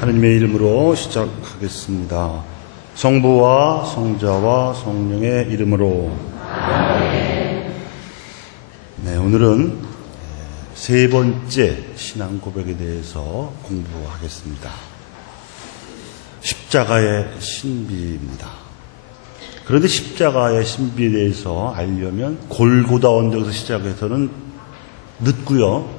하느님의 이름으로 시작하겠습니다. 성부와 성자와 성령의 이름으로. 네, 오늘은 세 번째 신앙 고백에 대해서 공부하겠습니다. 십자가의 신비입니다. 그런데 십자가의 신비에 대해서 알려면 골고다 언덕에서 시작해서는 늦고요.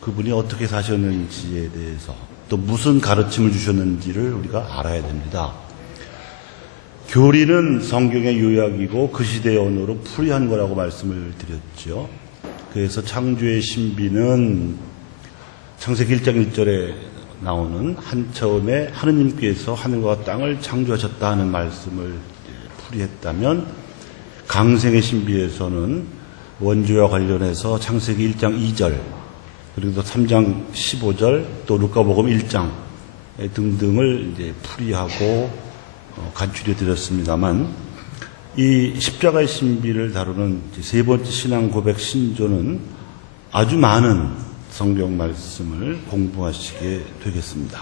그분이 어떻게 사셨는지에 대해서 또 무슨 가르침을 주셨는지를 우리가 알아야 됩니다. 교리는 성경의 요약이고 그 시대의 언어로 풀이한 거라고 말씀을 드렸죠. 그래서 창조의 신비는 창세기 1장 1절에 나오는 한처음에 하느님께서 하늘과 땅을 창조하셨다 하는 말씀을 풀이했다면, 강생의 신비에서는 원죄와 관련해서 창세기 1장 2절 그리고 3장 15절 또 루카복음 1장 등등을 이제 풀이하고 간추려 드렸습니다만, 이 십자가의 신비를 다루는 세 번째 신앙 고백 신조는 아주 많은 성경 말씀을 공부하시게 되겠습니다.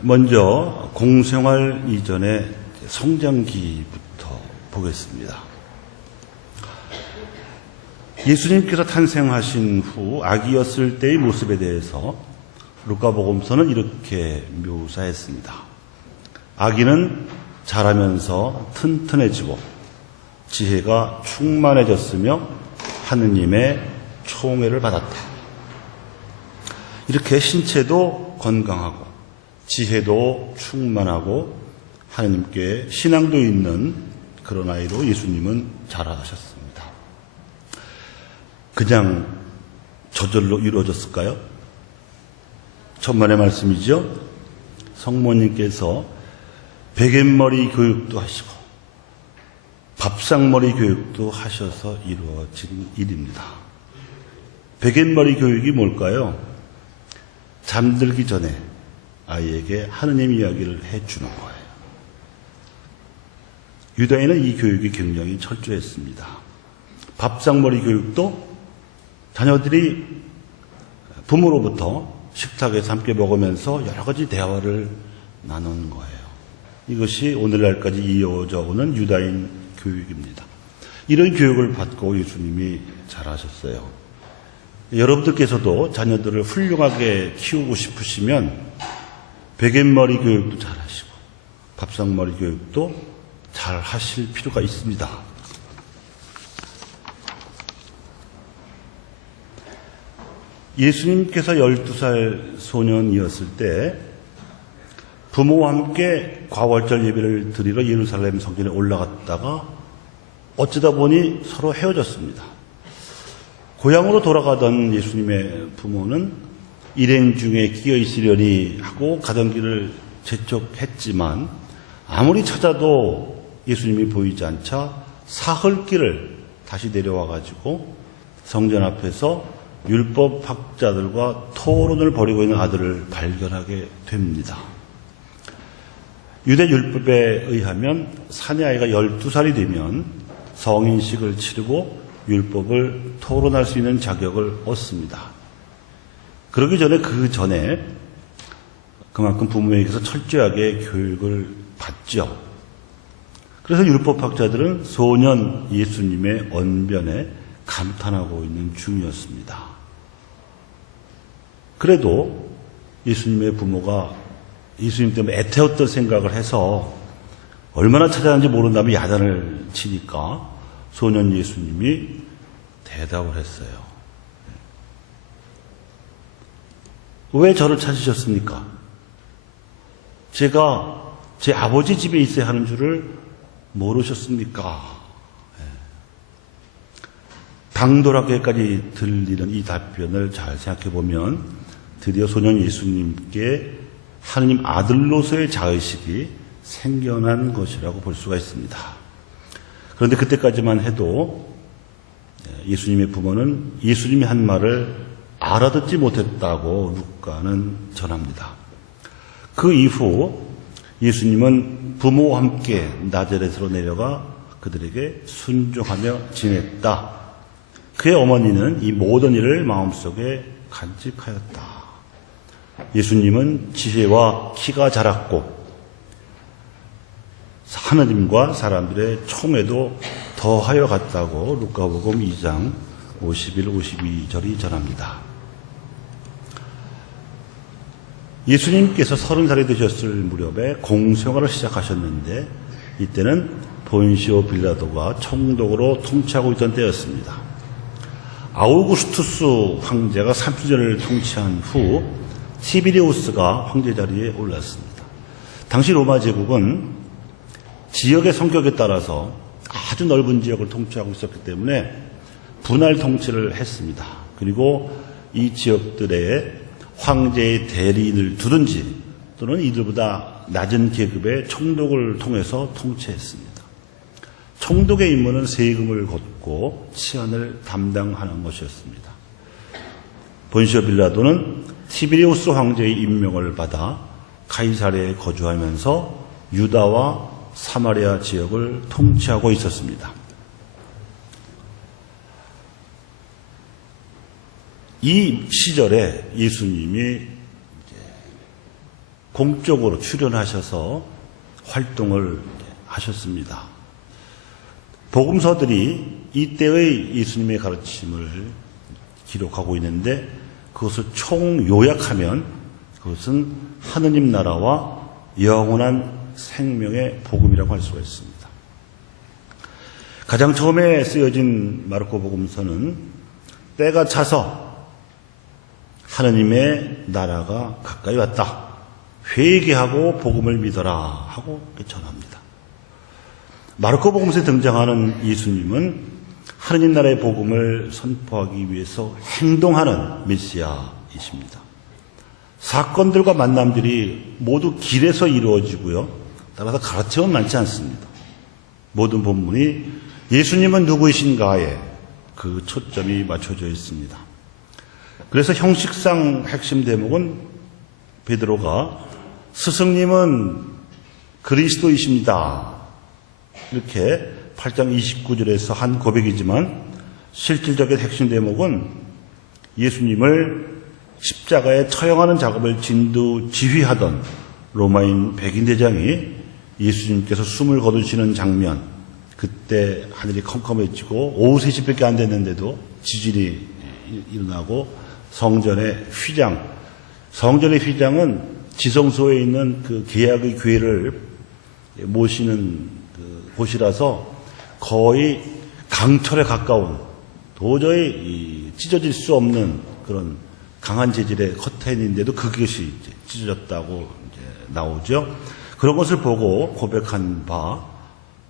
먼저 공생활 이전의 성장기부터 보겠습니다. 예수님께서 탄생하신 후 아기였을 때의 모습에 대해서 루카복음서는 이렇게 묘사했습니다. 아기는 자라면서 튼튼해지고 지혜가 충만해졌으며 하느님의 총애를 받았다. 이렇게 신체도 건강하고 지혜도 충만하고 하느님께 신앙도 있는 그런 아이로 예수님은 자라셨습니다. 그냥 저절로 이루어졌을까요? 천만의 말씀이죠. 성모님께서 베갯머리 교육도 하시고 밥상머리 교육도 하셔서 이루어진 일입니다. 베갯머리 교육이 뭘까요? 잠들기 전에 아이에게 하느님 이야기를 해주는 거예요. 유다인은 이 교육이 굉장히 철저했습니다. 밥상머리 교육도 자녀들이 부모로부터 식탁에서 함께 먹으면서 여러 가지 대화를 나누는 거예요. 이것이 오늘날까지 이어져 오는 유다인 교육입니다. 이런 교육을 받고 예수님이 자라셨어요. 여러분들께서도 자녀들을 훌륭하게 키우고 싶으시면 베갯머리 교육도 잘 하시고 밥상머리 교육도 잘 하실 필요가 있습니다. 예수님께서 12살 소년이었을 때 부모와 함께 과월절 예배를 드리러 예루살렘 성전에 올라갔다가 어쩌다 보니 서로 헤어졌습니다. 고향으로 돌아가던 예수님의 부모는 일행 중에 끼어 있으려니 하고 가던 길을 재촉했지만 아무리 찾아도 예수님이 보이지 않자 사흘길을 다시 내려와가지고 성전 앞에서 율법학자들과 토론을 벌이고 있는 아들을 발견하게 됩니다. 유대 율법에 의하면 사내아이가 12살이 되면 성인식을 치르고 율법을 토론할 수 있는 자격을 얻습니다. 그러기 전에 그만큼 부모에게서 철저하게 교육을 받죠. 그래서 율법학자들은 소년 예수님의 언변에 감탄하고 있는 중이었습니다. 그래도 예수님의 부모가 예수님 때문에 애태웠던 생각을 해서 얼마나 찾아왔는지 모른다면 야단을 치니까 소년 예수님이 대답을 했어요. 왜 저를 찾으셨습니까? 제가 제 아버지 집에 있어야 하는 줄을 모르셨습니까? 당돌하게까지 들리는 이 답변을 잘 생각해 보면 드디어 소년 예수님께 하느님 아들로서의 자의식이 생겨난 것이라고 볼 수가 있습니다. 그런데 그때까지만 해도 예수님의 부모는 예수님이 한 말을 알아듣지 못했다고 루카는 전합니다. 그 이후 예수님은 부모와 함께 나자렛으로 내려가 그들에게 순종하며 지냈다. 그의 어머니는 이 모든 일을 마음속에 간직하였다. 예수님은 지혜와 키가 자랐고 하느님과 사람들의 총애도 더하여 갔다고 루카복음 2장 51, 52절이 전합니다. 예수님께서 30살이 되셨을 무렵에 공생활을 시작하셨는데 이때는 본시오 빌라도가 총독으로 통치하고 있던 때였습니다. 아우구스투스 황제가 30년을 통치한 후 티비리우스가 황제 자리에 올랐습니다. 당시 로마 제국은 지역의 성격에 따라서 아주 넓은 지역을 통치하고 있었기 때문에 분할 통치를 했습니다. 그리고 이 지역들에 황제의 대리인을 두든지 또는 이들보다 낮은 계급의 총독을 통해서 통치했습니다. 총독의 임무는 세금을 걷고 치안을 담당하는 것이었습니다. 본시오 빌라도는 티비리우스 황제의 임명을 받아 가이사랴에 거주하면서 유다와 사마리아 지역을 통치하고 있었습니다. 이 시절에 예수님이 공적으로 출연하셔서 활동을 하셨습니다. 복음서들이 이때의 예수님의 가르침을 기록하고 있는데 그것을 총요약하면 그것은 하느님 나라와 영원한 생명의 복음이라고 할 수가 있습니다. 가장 처음에 쓰여진 마르코 복음서는 때가 차서 하느님의 나라가 가까이 왔다. 회개하고 복음을 믿어라 하고 전합니다. 마르코 복음서에 등장하는 예수님은 하느님 나라의 복음을 선포하기 위해서 행동하는 메시아이십니다. 사건들과 만남들이 모두 길에서 이루어지고요. 따라서 가르침은 많지 않습니다. 모든 본문이 예수님은 누구이신가에 그 초점이 맞춰져 있습니다. 그래서 형식상 핵심 대목은 베드로가 스승님은 그리스도이십니다. 이렇게 8장 29절에서 한 고백이지만 실질적인 핵심 대목은 예수님을 십자가에 처형하는 작업을 진두지휘하던 로마인 백인대장이 예수님께서 숨을 거두시는 장면, 그때 하늘이 컴컴해지고 오후 3시밖에 안 됐는데도 지진이 일어나고 성전의 휘장은 지성소에 있는 그 계약의 교회를 모시는 그 곳이라서 거의 강철에 가까운 도저히 찢어질 수 없는 그런 강한 재질의 커튼인데도 그것이 이제 찢어졌다고 이제 나오죠. 그런 것을 보고 고백한 바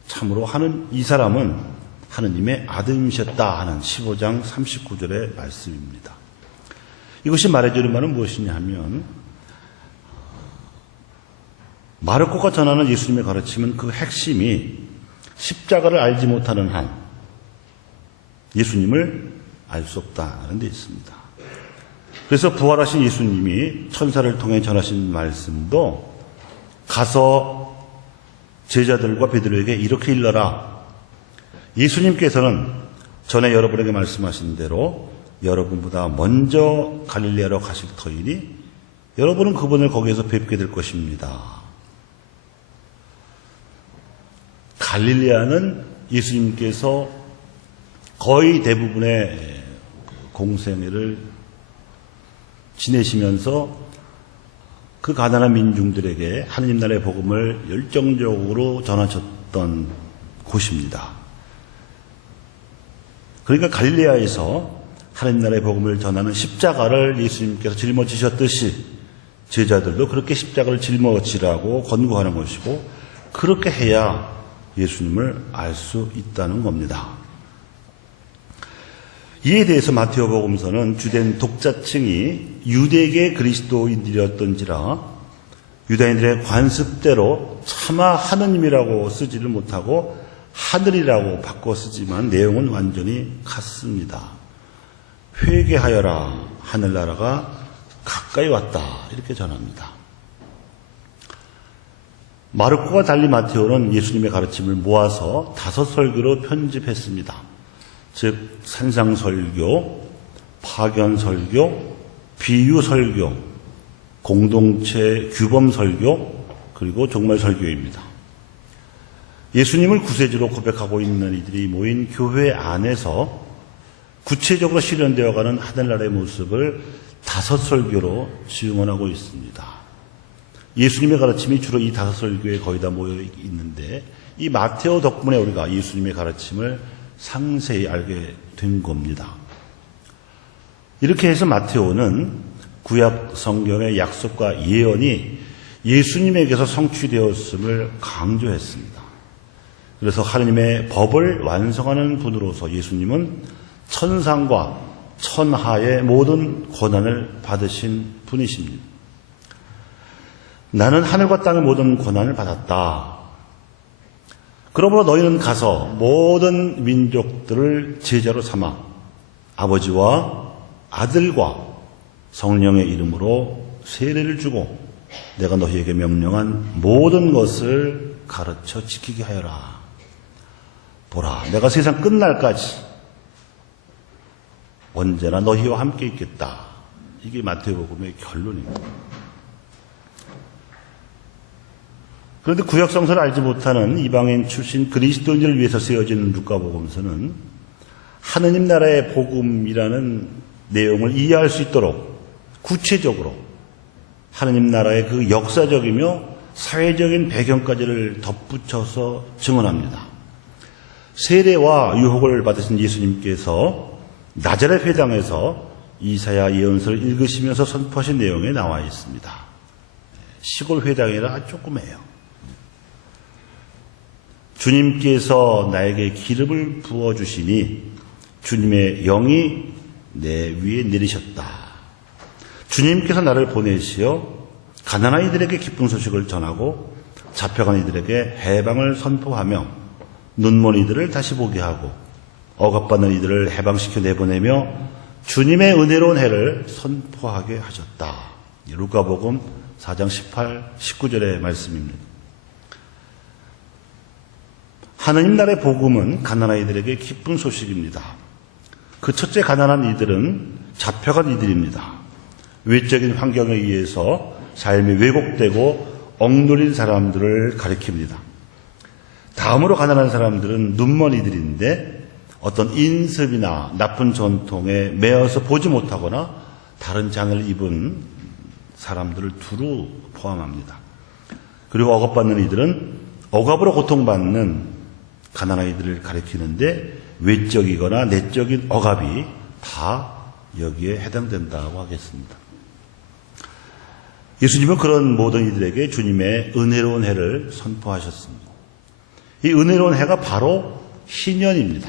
참으로 이 사람은 하느님의 아들이셨다 하는 15장 39절의 말씀입니다. 이것이 말해주는 말은 무엇이냐 하면 마르코가 전하는 예수님의 가르침은 그 핵심이 십자가를 알지 못하는 한 예수님을 알 수 없다는 데 있습니다. 그래서 부활하신 예수님이 천사를 통해 전하신 말씀도 가서 제자들과 베드로에게 이렇게 일러라. 예수님께서는 전에 여러분에게 말씀하신 대로 여러분보다 먼저 갈릴레아로 가실 터이니 여러분은 그분을 거기에서 뵙게 될 것입니다. 갈릴레아는 예수님께서 거의 대부분의 공생애를 지내시면서 그 가난한 민중들에게 하느님 나라의 복음을 열정적으로 전하셨던 곳입니다. 그러니까 갈릴레아에서 하느님 나라의 복음을 전하는 십자가를 예수님께서 짊어지셨듯이 제자들도 그렇게 십자가를 짊어지라고 권고하는 것이고 그렇게 해야 예수님을 알 수 있다는 겁니다. 이에 대해서 마테오 복음서는 주된 독자층이 유대계 그리스도인들이었던지라 유다인들의 관습대로 차마 하느님이라고 쓰지를 못하고 하늘이라고 바꿔 쓰지만 내용은 완전히 같습니다. 회개하여라, 하늘나라가 가까이 왔다, 이렇게 전합니다. 마르코와 달리 마테오는 예수님의 가르침을 모아서 5설교로 편집했습니다. 즉 산상설교, 파견설교, 비유 설교, 공동체 규범 설교, 그리고 종말 설교입니다. 예수님을 구세주로 고백하고 있는 이들이 모인 교회 안에서 구체적으로 실현되어가는 하늘나라의 모습을 5설교로 증언하고 있습니다. 예수님의 가르침이 주로 이 5설교에 거의 다 모여 있는데 이 마테오 덕분에 우리가 예수님의 가르침을 상세히 알게 된 겁니다. 이렇게 해서 마테오는 구약 성경의 약속과 예언이 예수님에게서 성취되었음을 강조했습니다. 그래서 하나님의 법을 완성하는 분으로서 예수님은 천상과 천하의 모든 권한을 받으신 분이십니다. 나는 하늘과 땅의 모든 권한을 받았다. 그러므로 너희는 가서 모든 민족들을 제자로 삼아 아버지와 아들과 성령의 이름으로 세례를 주고 내가 너희에게 명령한 모든 것을 가르쳐 지키게 하여라. 보라, 내가 세상 끝날까지 언제나 너희와 함께 있겠다. 이게 마태복음의 결론입니다. 그런데 구약 성서를 알지 못하는 이방인 출신 그리스도인들을 위해서 쓰여진 루카복음서는 하느님 나라의 복음이라는 내용을 이해할 수 있도록 구체적으로 하느님 나라의 그 역사적이며 사회적인 배경까지를 덧붙여서 증언합니다. 세례와 유혹을 받으신 예수님께서 나자렛 회당에서 이사야 예언서를 읽으시면서 선포하신 내용에 나와 있습니다. 시골 회당이라 아주 조그매요. 주님께서 나에게 기름을 부어주시니 주님의 영이 내 위에 내리셨다. 주님께서 나를 보내시어 가난한 이들에게 기쁜 소식을 전하고 잡혀간 이들에게 해방을 선포하며 눈먼 이들을 다시 보게 하고 억압받는 이들을 해방시켜 내보내며 주님의 은혜로운 해를 선포하게 하셨다. 루카복음 4장 18, 19절의 말씀입니다. 하느님 나라의 복음은 가난한 이들에게 기쁜 소식입니다. 그 첫째 가난한 이들은 잡혀간 이들입니다. 외적인 환경에 의해서 삶이 왜곡되고 억눌린 사람들을 가리킵니다. 다음으로 가난한 사람들은 눈먼 이들인데 어떤 인습이나 나쁜 전통에 매여서 보지 못하거나 다른 장애를 입은 사람들을 두루 포함합니다. 그리고 억압받는 이들은 억압으로 고통받는 가난한 이들을 가리키는데 외적이거나 내적인 억압이 다 여기에 해당된다고 하겠습니다. 예수님은 그런 모든 이들에게 주님의 은혜로운 해를 선포하셨습니다. 이 은혜로운 해가 바로 신년입니다.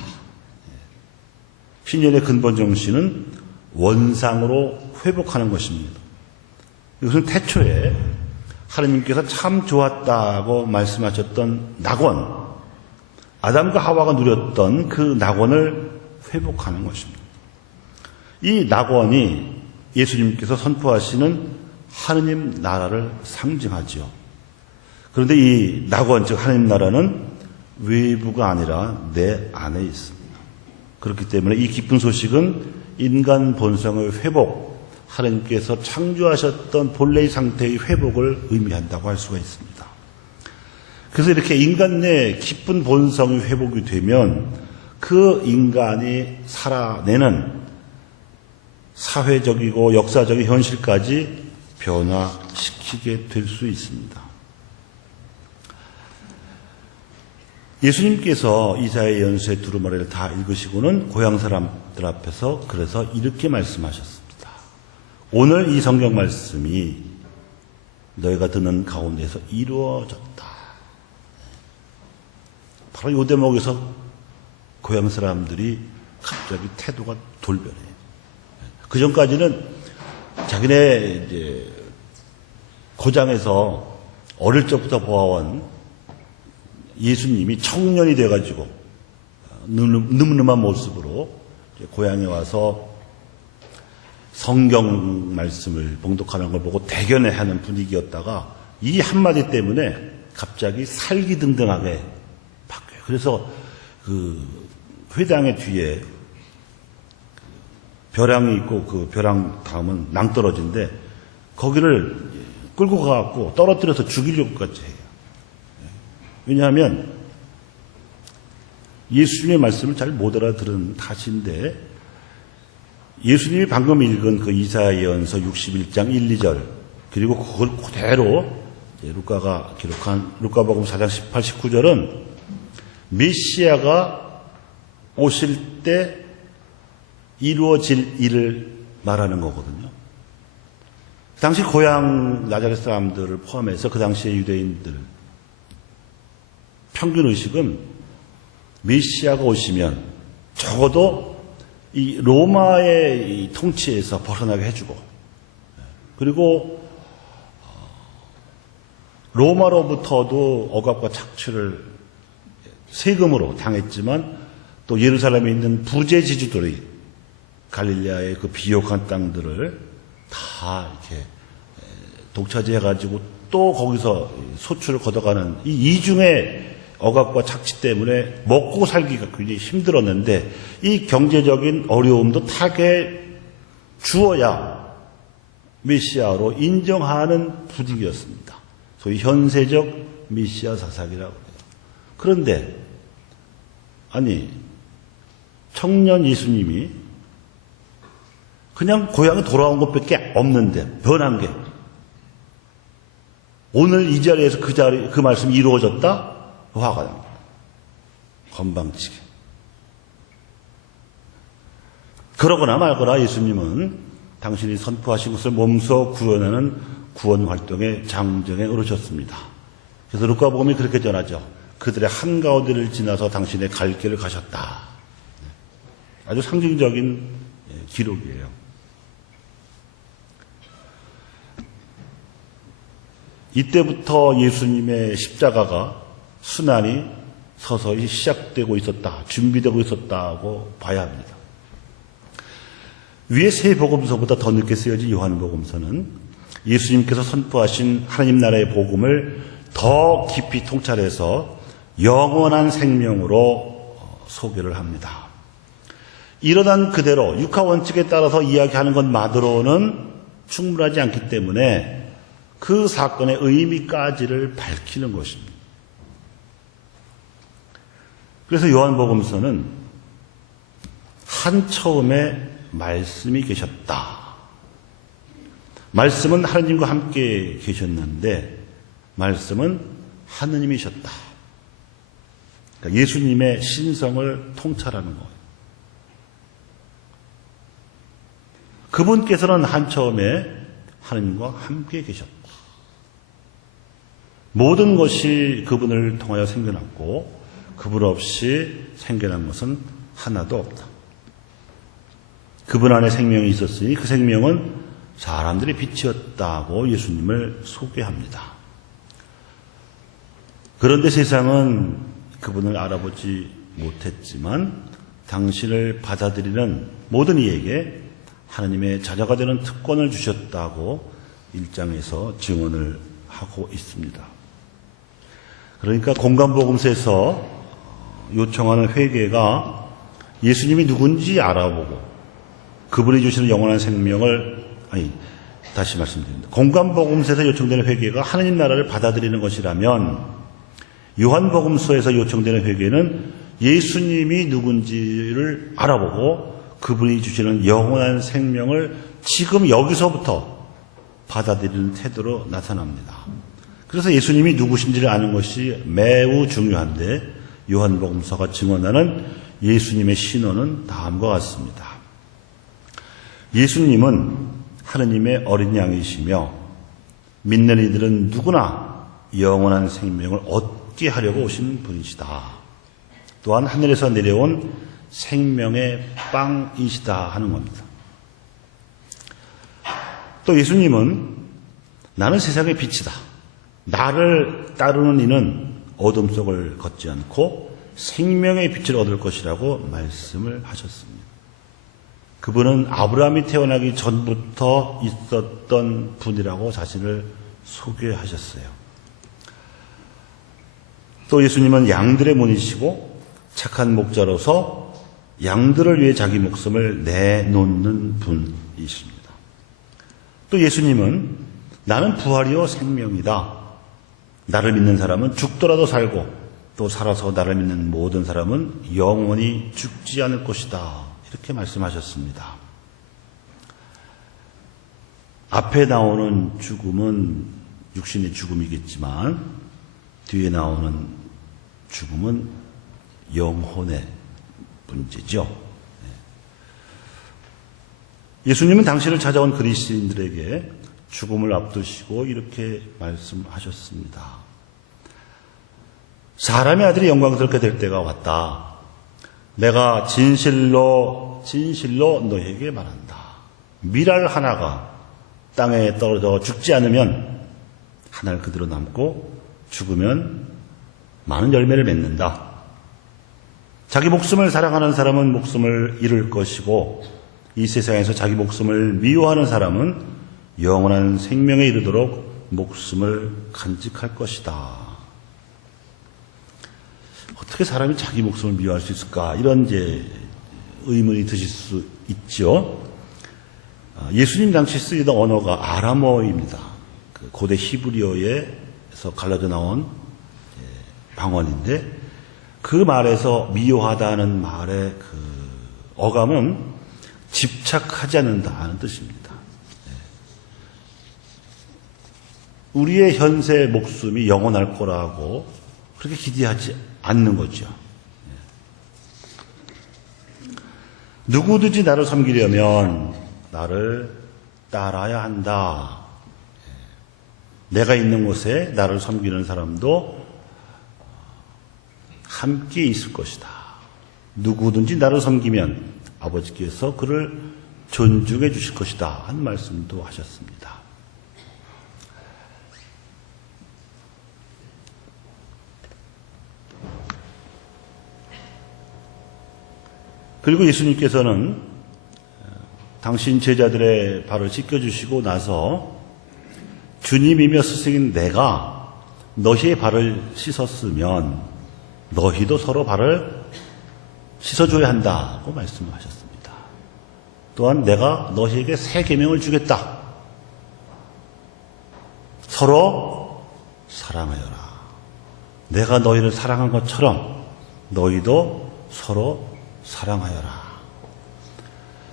신년의 근본 정신은 원상으로 회복하는 것입니다. 이것은 태초에 하나님께서 참 좋았다고 말씀하셨던 낙원, 아담과 하와가 누렸던 그 낙원을 회복하는 것입니다. 이 낙원이 예수님께서 선포하시는 하느님 나라를 상징하죠. 그런데 이 낙원, 즉 하느님 나라는 외부가 아니라 내 안에 있습니다. 그렇기 때문에 이 기쁜 소식은 인간 본성의 회복, 하나님께서 창조하셨던 본래의 상태의 회복을 의미한다고 할 수가 있습니다. 그래서 이렇게 인간 내 기쁜 본성이 회복이 되면 그 인간이 살아내는 사회적이고 역사적인 현실까지 변화시키게 될 수 있습니다. 예수님께서 이사야 예언서의 두루마리를 다 읽으시고는 고향 사람들 앞에서 그래서 이렇게 말씀하셨습니다. 오늘 이 성경 말씀이 너희가 듣는 가운데서 이루어졌다. 바로 이 대목에서 고향 사람들이 갑자기 태도가 돌변해요. 그 전까지는 자기네 이제 고장에서 어릴 적부터 보아온 예수님이 청년이 돼가지고 늠름한 모습으로 고향에 와서 성경 말씀을 봉독하는 걸 보고 대견해하는 분위기였다가 이 한마디 때문에 갑자기 살기등등하게 바뀌어요. 그래서 그 회당의 뒤에 벼랑이 있고 그 벼랑 다음은 낭떠러지인데 거기를 끌고 가갖고 떨어뜨려서 죽이려고까지 해요. 왜냐하면 예수님의 말씀을 잘 못 알아들은 탓인데 예수님이 방금 읽은 그 이사야 예언서 61장 1, 2절 그리고 그걸 그대로 루카가 기록한 루카복음 4장 18, 19절은 메시아가 오실 때 이루어질 일을 말하는 거거든요. 그 당시 고향 나자렛 사람들을 포함해서 그 당시의 유대인들 평균 의식은 메시아가 오시면 적어도 이 로마의 이 통치에서 벗어나게 해주고 그리고 로마로부터도 억압과 착취를 세금으로 당했지만 또 예루살렘에 있는 부재 지주들이 갈릴레아의 그 비옥한 땅들을 다 이렇게 독차지해가지고 또 거기서 소출을 걷어가는 이 이중의 억압과 착취 때문에 먹고 살기가 굉장히 힘들었는데 이 경제적인 어려움도 타게 주어야 메시아로 인정하는 분위기였습니다. 소위 현세적 메시아 사상이라고 해요. 그런데 아니 청년 예수님이 그냥 고향에 돌아온 것밖에 없는데 변한 게 오늘 이 자리에서 그 말씀이 이루어졌다? 화가 납니다. 건방지게. 그러거나 말거나 예수님은 당신이 선포하신 것을 몸소 구원하는 구원 활동의 장정에 오르셨습니다. 그래서 루카복음이 그렇게 전하죠. 그들의 한가운데를 지나서 당신의 갈 길을 가셨다. 아주 상징적인 기록이에요. 이때부터 예수님의 십자가가 순환이 서서히 시작되고 있었다, 준비되고 있었다고 봐야 합니다. 위에 세 복음서보다 더 늦게 쓰여진 요한복음서는 예수님께서 선포하신 하나님 나라의 복음을 더 깊이 통찰해서 영원한 생명으로 소개를 합니다. 일어난 그대로 육하원칙에 따라서 이야기하는 것만으로는 충분하지 않기 때문에 그 사건의 의미까지를 밝히는 것입니다. 그래서 요한복음서는 한 처음에 말씀이 계셨다. 말씀은 하나님과 함께 계셨는데 말씀은 하느님이셨다. 그러니까 예수님의 신성을 통찰하는 거예요. 그분께서는 한 처음에 하나님과 함께 계셨다. 모든 것이 그분을 통하여 생겨났고 그분 없이 생겨난 것은 하나도 없다. 그분 안에 생명이 있었으니 그 생명은 사람들의 빛이었다고 예수님을 소개합니다. 그런데 세상은 그분을 알아보지 못했지만 당신을 받아들이는 모든 이에게 하나님의 자녀가 되는 특권을 주셨다고 1장에서 증언을 하고 있습니다. 그러니까 공간복음서에서 요청하는 회개가 예수님이 누군지 알아보고 그분이 주시는 영원한 생명을 다시 말씀드립니다. 공간복음서에서 요청되는 회개가 하나님 나라를 받아들이는 것이라면 요한복음서에서 요청되는 회개는 예수님이 누군지를 알아보고 그분이 주시는 영원한 생명을 지금 여기서부터 받아들이는 태도로 나타납니다. 그래서 예수님이 누구신지를 아는 것이 매우 중요한데 요한복음서가 증언하는 예수님의 신원은 다음과 같습니다. 예수님은 하느님의 어린 양이시며 믿는 이들은 누구나 영원한 생명을 얻게 하려고 오신 분이시다. 또한 하늘에서 내려온 생명의 빵이시다 하는 겁니다. 또 예수님은 나는 세상의 빛이다. 나를 따르는 이는 어둠 속을 걷지 않고 생명의 빛을 얻을 것이라고 말씀을 하셨습니다. 그분은 아브라함이 태어나기 전부터 있었던 분이라고 자신을 소개하셨어요. 또 예수님은 양들의 문이시고 착한 목자로서 양들을 위해 자기 목숨을 내놓는 분이십니다. 또 예수님은 나는 부활이요 생명이다. 나를 믿는 사람은 죽더라도 살고 또 살아서 나를 믿는 모든 사람은 영원히 죽지 않을 것이다. 이렇게 말씀하셨습니다. 앞에 나오는 죽음은 육신의 죽음이겠지만 뒤에 나오는 죽음은 영혼의 문제죠. 예수님은 당신을 찾아온 그리스도인들에게 죽음을 앞두시고 이렇게 말씀하셨습니다. 사람의 아들이 영광스럽게 될 때가 왔다. 내가 진실로 너희에게 말한다. 밀알 하나가 땅에 떨어져 죽지 않으면 하늘 그대로 남고 죽으면 많은 열매를 맺는다. 자기 목숨을 사랑하는 사람은 목숨을 잃을 것이고 이 세상에서 자기 목숨을 미워하는 사람은 영원한 생명에 이르도록 목숨을 간직할 것이다. 어떻게 사람이 자기 목숨을 미워할 수 있을까? 이런 이제 의문이 드실 수 있죠. 예수님 당시 쓰이던 언어가 아람어입니다. 고대 히브리어에서 갈라져 나온 방언인데 그 말에서 미워하다는 말의 그 어감은 집착하지 않는다는 뜻입니다. 우리의 현세 목숨이 영원할 거라고 그렇게 기대하지 않는 거죠. 누구든지 나를 섬기려면 나를 따라야 한다. 내가 있는 곳에 나를 섬기는 사람도 함께 있을 것이다. 누구든지 나를 섬기면 아버지께서 그를 존중해 주실 것이다. 한 말씀도 하셨습니다. 그리고 예수님께서는 당신 제자들의 발을 씻겨주시고 나서 주님이며 스승인 내가 너희의 발을 씻었으면 너희도 서로 발을 씻어줘야 한다고 말씀하셨습니다. 또한 내가 너희에게 새 계명을 주겠다. 서로 사랑하여라. 내가 너희를 사랑한 것처럼 너희도 서로 사랑하여라.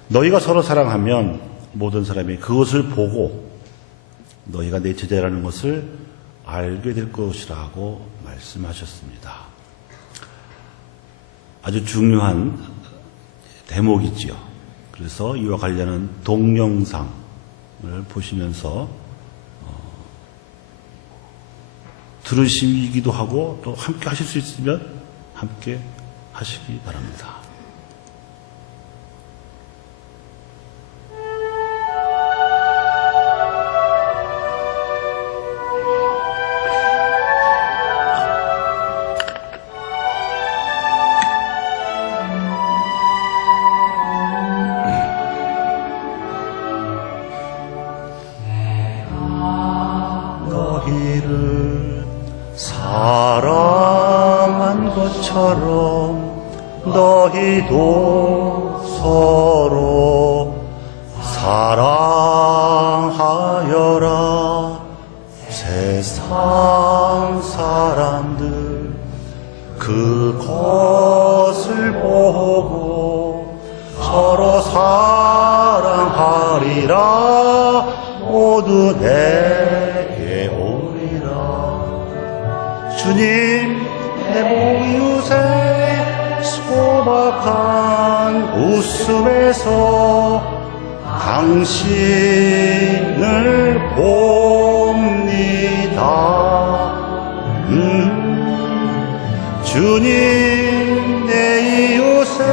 너희가 서로 사랑하면 모든 사람이 그것을 보고 너희가 내 제자라는 것을 알게 될 것이라고 말씀하셨습니다. 아주 중요한 대목이지요. 그래서 이와 관련한 동영상을 보시면서 들으시기도 하고 또 함께 하실 수 있으면 함께 하시기 바랍니다. 너희를 사랑한 것처럼 너희도 서로 사랑하여라. 세상 사람들 그것을 보고 서로 사랑하리라. 모두 내게 오리라. 주님 내 모이웃에 소박한 웃음에서 당신을 봅니다. 주님 내 이웃의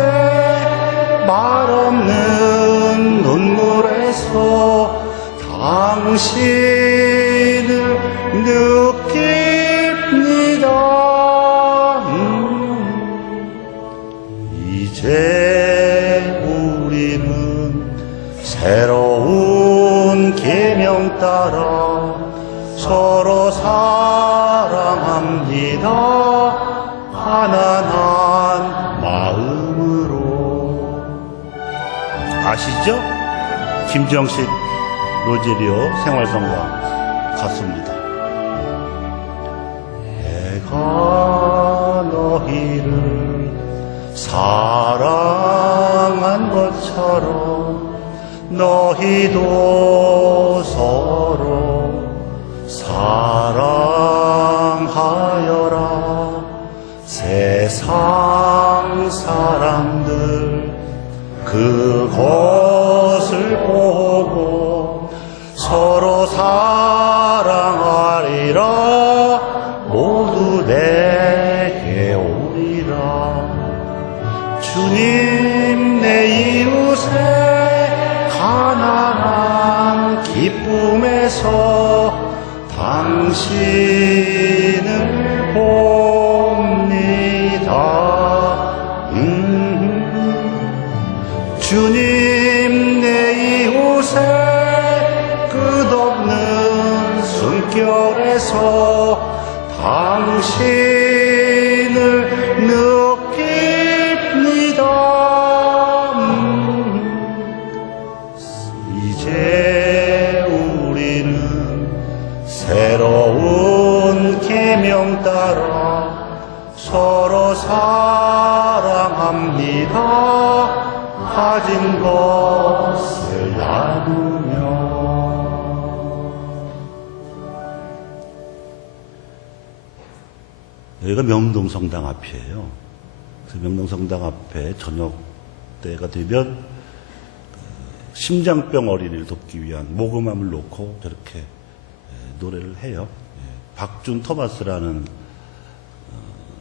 말없는 눈물에서 당신을 느낍니다. 이제 우리는 새로운 계명 따라 서로 사랑합니다. 하나한 마음으로. 아시죠? 김정식 로제리오 생활성가 가수입니다. 내가 너희를 사랑한 것처럼 너희도 서로 사랑하여라. 세상 사람들 그것을 보고 서로 사랑하리라. 모두 내게 오리라. 주님 내 이웃의 가난한 기쁨에서 당신을 봅니다. 주님 내 이웃의 끝없는 숨결에서 당신을 느낍니다. 이제 우리는 새로운 계명 따라 서로 사랑합니다. 가진 것을 나누며. 여기가 명동성당 앞이에요. 그래서 명동성당 앞에 저녁 때가 되면 심장병 어린이를 돕기 위한 모금함을 놓고 저렇게 노래를 해요. 박준 토마스라는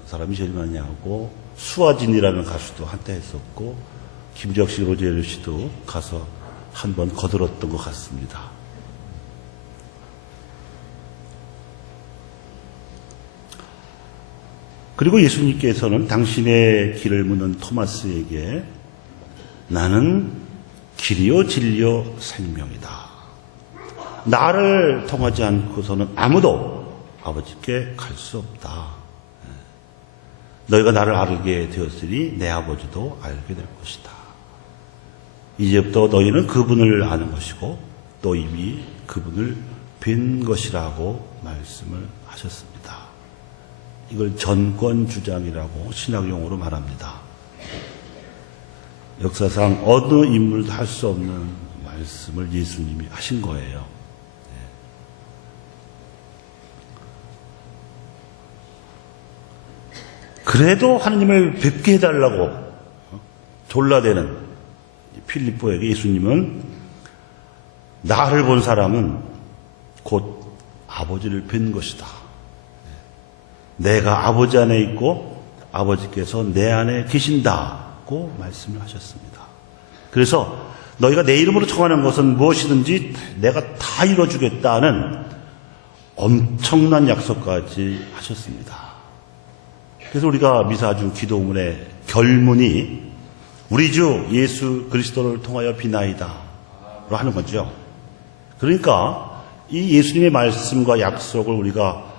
사람이 제일 많이 하고, 수아진이라는 가수도 한때 했었고, 김정식 로제리오 씨도 가서 한번 거들었던 것 같습니다. 그리고 예수님께서는 당신의 길을 묻는 토마스에게 나는 길이요 진리요 생명이다. 나를 통하지 않고서는 아무도 아버지께 갈 수 없다. 너희가 나를 알게 되었으니 내 아버지도 알게 될 것이다. 이제부터 너희는 그분을 아는 것이고 또 이미 그분을 뵌 것이라고 말씀을 하셨습니다. 이걸 전권주장이라고 신학용어로 말합니다. 역사상 어느 인물도 할 수 없는 말씀을 예수님이 하신 거예요. 그래도 하느님을 뵙게 해달라고 졸라대는 필립보에게 예수님은 나를 본 사람은 곧 아버지를 뵌 것이다. 내가 아버지 안에 있고 아버지께서 내 안에 계신다고 말씀을 하셨습니다. 그래서 너희가 내 이름으로 청하는 것은 무엇이든지 내가 다 이뤄주겠다는 엄청난 약속까지 하셨습니다. 그래서 우리가 미사 중 기도문의 결문이 우리 주 예수 그리스도를 통하여 비나이다로 하는 거죠. 그러니까 이 예수님의 말씀과 약속을 우리가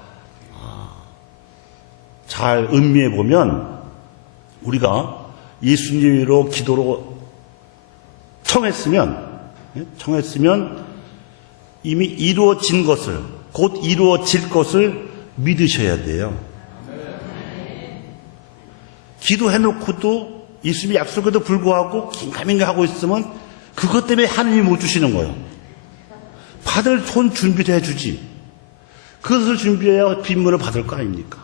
잘 음미해 보면 우리가 예수님으로 기도로 청했으면 이미 이루어진 것을, 곧 이루어질 것을 믿으셔야 돼요. 기도해놓고도 예수님이 약속에도 불구하고 긴가민가 하고 있으면 그것 때문에 하느님이 못 주시는 거예요. 받을 돈 준비도 해주지. 그것을 준비해야 빈문을 받을 거 아닙니까?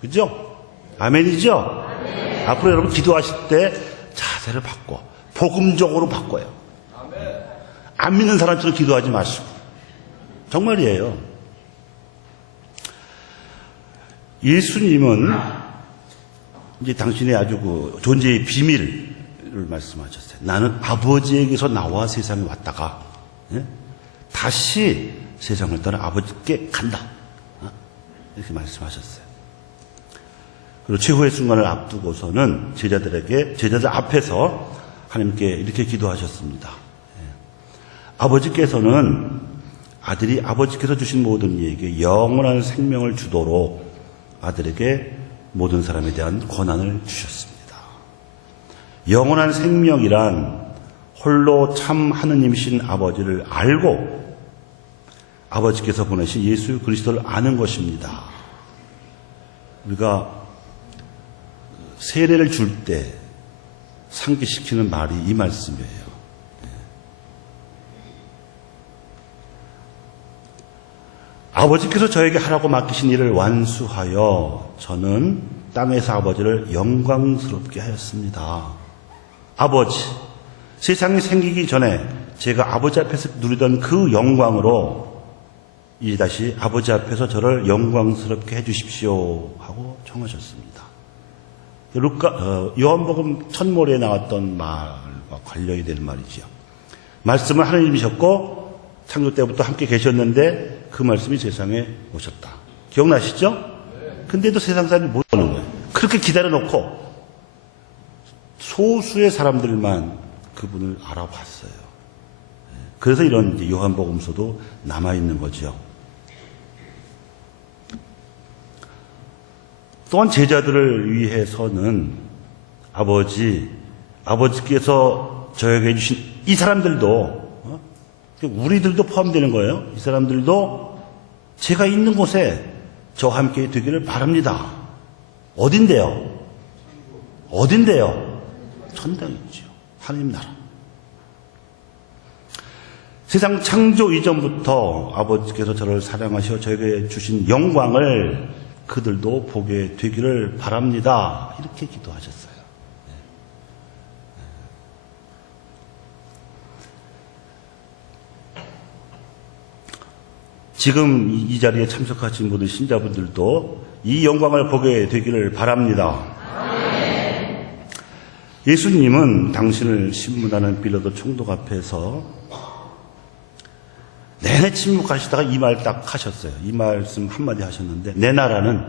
그죠? 아멘이죠? 아멘. 앞으로 여러분 기도하실 때 자세를 바꿔 복음적으로 바꿔요. 아멘. 안 믿는 사람처럼 기도하지 마시고. 정말이에요. 예수님은 이제 당신의 아주 그 존재의 비밀을 말씀하셨어요. 나는 아버지에게서 나와 세상에 왔다가 다시 세상을 떠나 아버지께 간다. 이렇게 말씀하셨어요. 그리고 최후의 순간을 앞두고서는 제자들 앞에서 하나님께 이렇게 기도하셨습니다. 아버지께서는 아들이 아버지께서 주신 모든 이에게 영원한 생명을 주도록 아들에게 모든 사람에 대한 권한을 주셨습니다. 영원한 생명이란 홀로 참 하느님이신 아버지를 알고 아버지께서 보내신 예수 그리스도를 아는 것입니다. 우리가 세례를 줄 때 상기시키는 말이 이 말씀이에요. 아버지께서 저에게 하라고 맡기신 일을 완수하여 저는 땅에서 아버지를 영광스럽게 하였습니다. 아버지, 세상이 생기기 전에 제가 아버지 앞에서 누리던 그 영광으로 이제 다시 아버지 앞에서 저를 영광스럽게 해주십시오 하고 청하셨습니다. 요한복음 첫머리에 나왔던 말과 관련이 되는 말이지요. 말씀은 하나님이셨고 창조 때부터 함께 계셨는데 그 말씀이 세상에 오셨다. 기억나시죠? 근데도 세상 사람이 못 오는 거예요. 그렇게 기다려놓고 소수의 사람들만 그분을 알아봤어요. 그래서 이런 요한복음서도 남아있는 거죠. 또한 제자들을 위해서는 아버지께서 저에게 해주신 이 사람들도, 우리들도 포함되는 거예요. 이 사람들도 제가 있는 곳에 저와 함께 되기를 바랍니다. 어딘데요? 천당이지요. 하나님 나라. 세상 창조 이전부터 아버지께서 저를 사랑하셔 저에게 주신 영광을 그들도 보게 되기를 바랍니다. 이렇게 기도하셨어요. 지금 이 자리에 참석하신 모든 신자분들도 이 영광을 보게 되기를 바랍니다. 예수님은 당신을 신문하는 빌라도 총독 앞에서 내내 침묵하시다가 이 말 딱 하셨어요. 이 말씀 한마디 하셨는데 내 나라는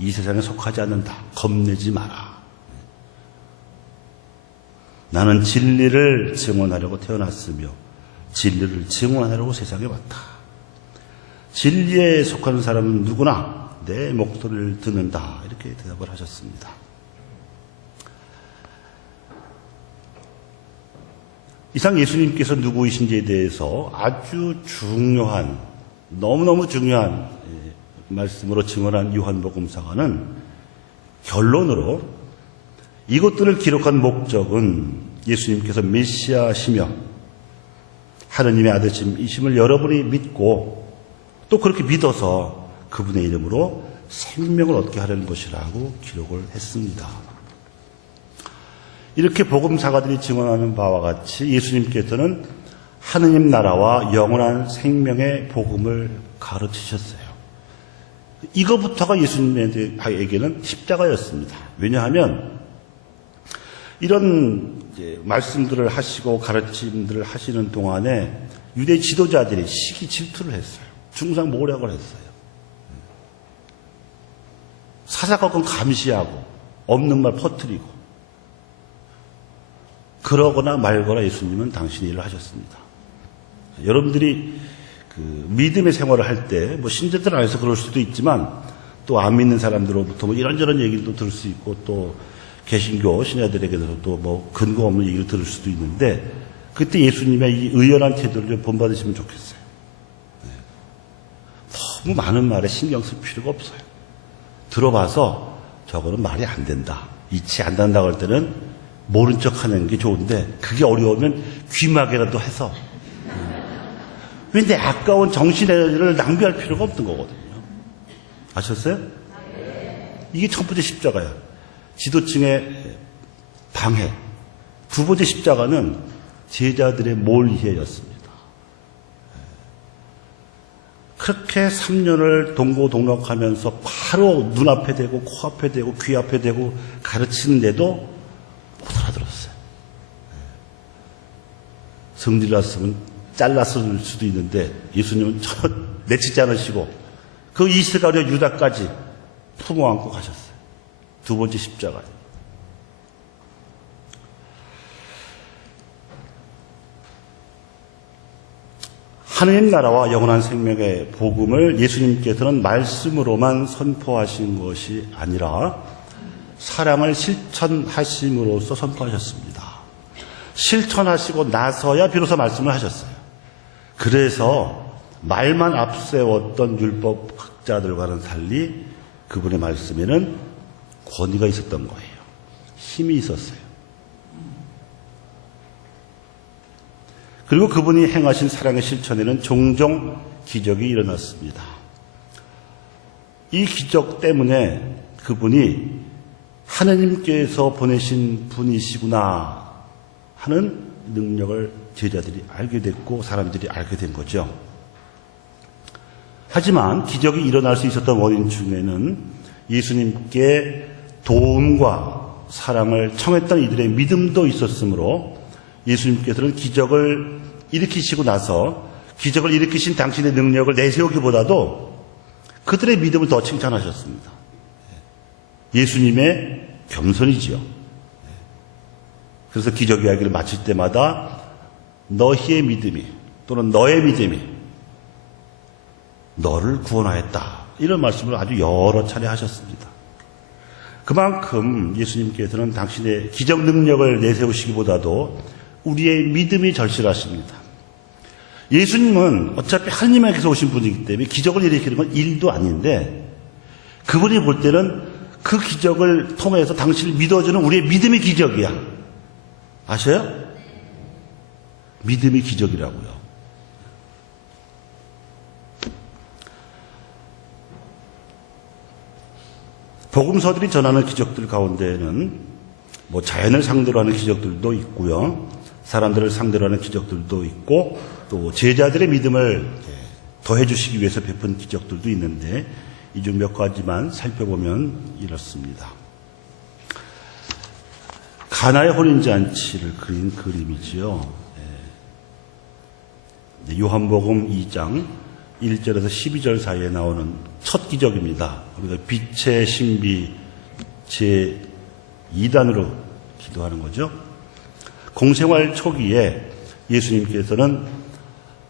이 세상에 속하지 않는다. 겁내지 마라. 나는 진리를 증언하려고 태어났으며 진리를 증언하려고 세상에 왔다. 진리에 속하는 사람은 누구나 내 목소리를 듣는다. 이렇게 대답을 하셨습니다. 이상 예수님께서 누구이신지에 대해서 아주 중요한, 너무너무 중요한 말씀으로 증언한 요한복음사가는 결론으로 이것들을 기록한 목적은 예수님께서 메시아시며 하느님의 아들이심을 여러분이 믿고 또 그렇게 믿어서 그분의 이름으로 생명을 얻게 하려는 것이라고 기록을 했습니다. 이렇게 복음사가들이 증언하는 바와 같이 예수님께서는 하느님 나라와 영원한 생명의 복음을 가르치셨어요. 이거부터가 예수님에게는 십자가였습니다. 왜냐하면 이런 말씀들을 하시고 가르침들을 하시는 동안에 유대 지도자들이 시기 질투를 했어요. 중상 모략을 했어요. 사사건건 감시하고 없는 말 퍼뜨리고 그러거나 말거나 예수님은 당신의 일을 하셨습니다. 여러분들이 그 믿음의 생활을 할 때 뭐 신자들 안에서 그럴 수도 있지만 또 안 믿는 사람들로부터 뭐 이런저런 얘기도 들을 수 있고 또 개신교 신자들에게서도 뭐 근거 없는 얘기를 들을 수도 있는데 그때 예수님의 이 의연한 태도를 좀 본받으시면 좋겠어요. 너무 많은 말에 신경 쓸 필요가 없어요. 들어봐서 저거는 말이 안 된다. 이치 안 된다고 할 때는 모른 척 하는 게 좋은데 그게 어려우면 귀마개라도 해서 왜 내 아까운 정신을 낭비할 필요가 없는 거거든요. 아셨어요? 이게 첫 번째 십자가야. 지도층의 방해. 두 번째 십자가는 제자들의 몰이해였습니다. 그렇게 3년을 동고동락하면서 바로 눈앞에 대고 코앞에 대고 귀 앞에 대고 가르치는데도 못 알아들었어요. 성질났으면 잘랐을 수도 있는데 예수님은 전혀 내치지 않으시고 그 이스가랴 유다까지 품어 안고 가셨어요. 두 번째 십자가요. 하느님 나라와 영원한 생명의 복음을 예수님께서는 말씀으로만 선포하신 것이 아니라 사랑을 실천하심으로써 선포하셨습니다. 실천하시고 나서야 비로소 말씀을 하셨어요. 그래서 말만 앞세웠던 율법학자들과는 달리 그분의 말씀에는 권위가 있었던 거예요. 힘이 있었어요. 그리고 그분이 행하신 사랑의 실천에는 종종 기적이 일어났습니다. 이 기적 때문에 그분이 하나님께서 보내신 분이시구나 하는 능력을 제자들이 알게 됐고 사람들이 알게 된 거죠. 하지만 기적이 일어날 수 있었던 원인 중에는 예수님께 도움과 사랑을 청했던 이들의 믿음도 있었으므로 예수님께서는 기적을 일으키시고 나서 기적을 일으키신 당신의 능력을 내세우기보다도 그들의 믿음을 더 칭찬하셨습니다. 예수님의 겸손이지요. 그래서 기적 이야기를 마칠 때마다 너희의 믿음이 또는 너의 믿음이 너를 구원하였다. 이런 말씀을 아주 여러 차례 하셨습니다. 그만큼 예수님께서는 당신의 기적 능력을 내세우시기보다도 우리의 믿음이 절실하십니다. 예수님은 어차피 하느님에게서 오신 분이기 때문에 기적을 일으키는 건 일도 아닌데 그분이 볼 때는 그 기적을 통해서 당신을 믿어주는 우리의 믿음이 기적이야. 아셔요? 믿음이 기적이라고요. 복음서들이 전하는 기적들 가운데에는 자연을 상대로 하는 기적들도 있고요. 사람들을 상대로 하는 기적들도 있고 또 제자들의 믿음을 더해 주시기 위해서 베푼 기적들도 있는데 이 중 몇 가지만 살펴보면 이렇습니다. 가나의 혼인잔치를 그린 그림이지요. 요한복음 2장 1절에서 12절 사이에 나오는 첫 기적입니다. 우리가 빛의 신비 제2단으로 기도하는 거죠. 공생활 초기에 예수님께서는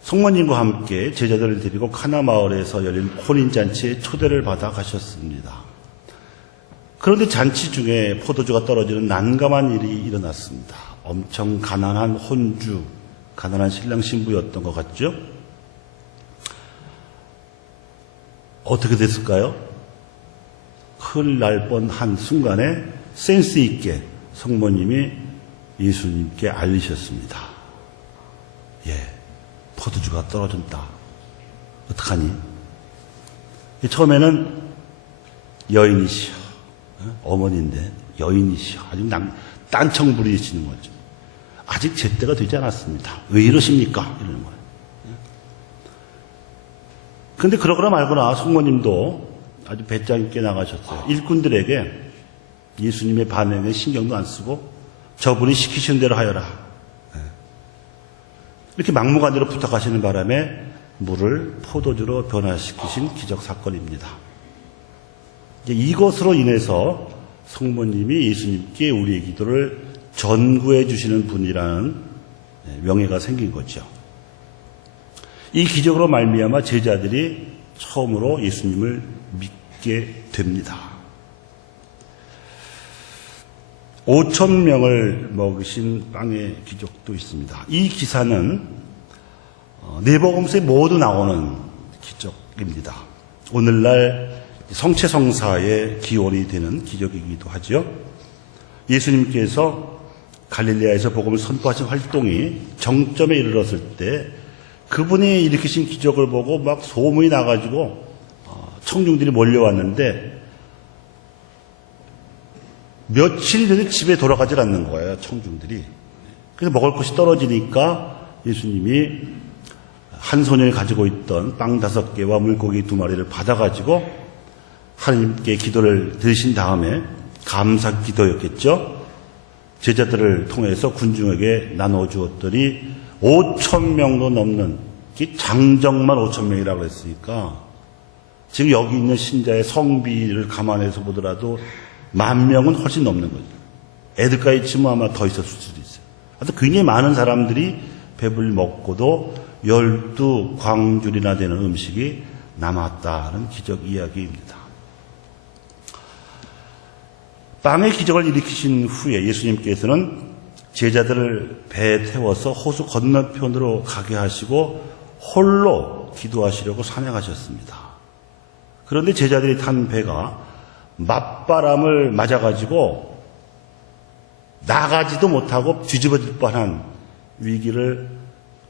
성모님과 함께 제자들을 데리고 카나 마을에서 열린 혼인잔치에 초대를 받아 가셨습니다. 그런데 잔치 중에 포도주가 떨어지는 난감한 일이 일어났습니다. 엄청 가난한 혼주, 가난한 신랑 신부였던 것 같죠? 어떻게 됐을까요? 큰일 날 뻔한 순간에 센스 있게 성모님이 예수님께 알리셨습니다. 포도주가 떨어진다. 어떡하니? 처음에는 여인이시여, 어머니인데 여인이시여, 아주 딴청 부리시는 거죠. 아직 제때가 되지 않았습니다. 왜 이러십니까? 이러는 거예요. 그런데 그러거나 말거나 성모님도 아주 배짱 있게 나가셨어요. 일꾼들에게 예수님의 반응에 신경도 안 쓰고 저분이 시키신 대로 하여라. 이렇게 막무가내로 부탁하시는 바람에 물을 포도주로 변화시키신 기적 사건입니다. 이것으로 인해서 성모님이 예수님께 우리의 기도를 전구해 주시는 분이라는 명예가 생긴 거죠. 이 기적으로 말미암아 제자들이 처음으로 예수님을 믿게 됩니다. 5,000명을 먹이신 빵의 기적도 있습니다. 이 기사는 네복음서에 모두 나오는 기적입니다. 오늘날 성체성사의 기원이 되는 기적이기도 하죠. 예수님께서 갈릴레아에서 복음을 선포하신 활동이 정점에 이르렀을 때 그분이 일으키신 기적을 보고 막 소문이 나가지고 청중들이 몰려왔는데 며칠이 돼도 집에 돌아가질 않는 거예요, 청중들이. 그래서 먹을 것이 떨어지니까 예수님이 한 소년이 가지고 있던 빵 5개와 물고기 2마리를 받아가지고 하나님께 기도를 드리신 다음에 감사 기도였겠죠. 제자들을 통해서 군중에게 나눠 주었더니 5,000명도 넘는 장정만 5,000명이라고 했으니까 지금 여기 있는 신자의 성비를 감안해서 보더라도 10,000명은 훨씬 넘는 거죠. 애들까지 치면 아마 더 있었을 수도 있어요. 하여튼 굉장히 많은 사람들이 배불리 먹고도 12광줄이나 되는 음식이 남았다는 기적 이야기입니다. 빵의 기적을 일으키신 후에 예수님께서는 제자들을 배에 태워서 호수 건너편으로 가게 하시고 홀로 기도하시려고 산행하셨습니다. 그런데 제자들이 탄 배가 맞바람을 맞아가지고 나가지도 못하고 뒤집어질 뻔한 위기를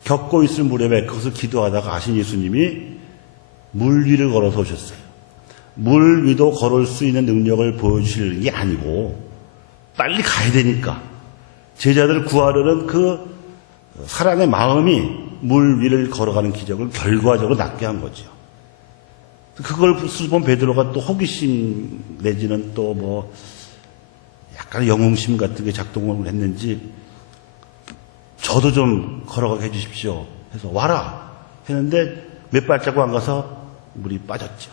겪고 있을 무렵에 그것을 기도하다가 아신 예수님이 물 위를 걸어서 오셨어요. 물 위도 걸을 수 있는 능력을 보여주실 게 아니고 빨리 가야 되니까 제자들을 구하려는 그 사랑의 마음이 물 위를 걸어가는 기적을 결과적으로 낫게 한 거죠. 그걸 본 베드로가 또 호기심 내지는 또 뭐 약간 영웅심 같은 게 작동을 했는지 저도 좀 걸어가게 해주십시오 해서 와라 했는데 몇 발자국 안 가서 물이 빠졌죠.